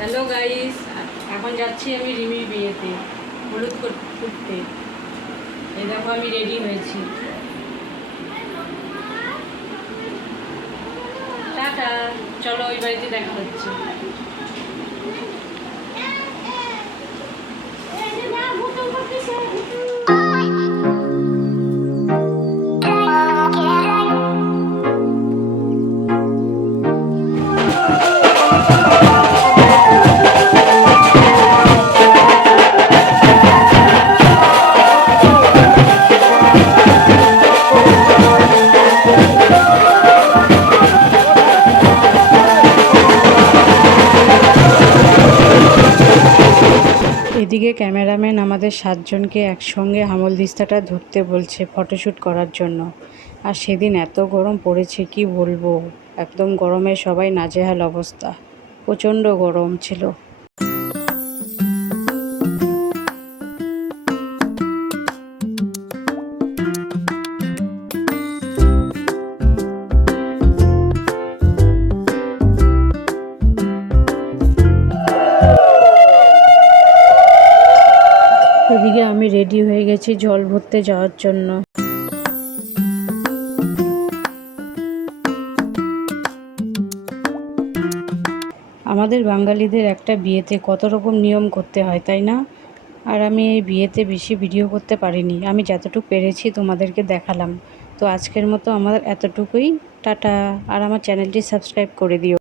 Hello guys, এখন যাচ্ছি আমি রিমির বিয়েতে হলুদ করতে। এই দেখো আমি রেডি হয়েছি। টাটা, চলো ওই বাড়িতে দেখা হচ্ছে। এদিকে ক্যামেরাম্যান আমাদের 7 জনকে একসঙ্গে হামলদিস্তাটা ধরতে বলছে ফটোশ্যুট করার জন্য। আর সেদিন এত গরম পড়েছে কি বলবো, একদম গরমে সবাই নাজেহাল অবস্থা, প্রচণ্ড গরম ছিল। এদিকে আমি রেডি হয়ে গেছি জল ভরতে যাওয়ার জন্য। আমাদের বাঙালিদের একটা বিয়েতে কত রকম নিয়ম করতে হয়, তাই না? আর আমি এই বিয়েতে বেশি ভিডিও করতে পারিনি, আমি যতটুকু পেরেছি তোমাদেরকে দেখালাম। তো আজকের মতো আমার এতটুকুই, টাটা। আর আমার চ্যানেলটি সাবস্ক্রাইব করে দিও।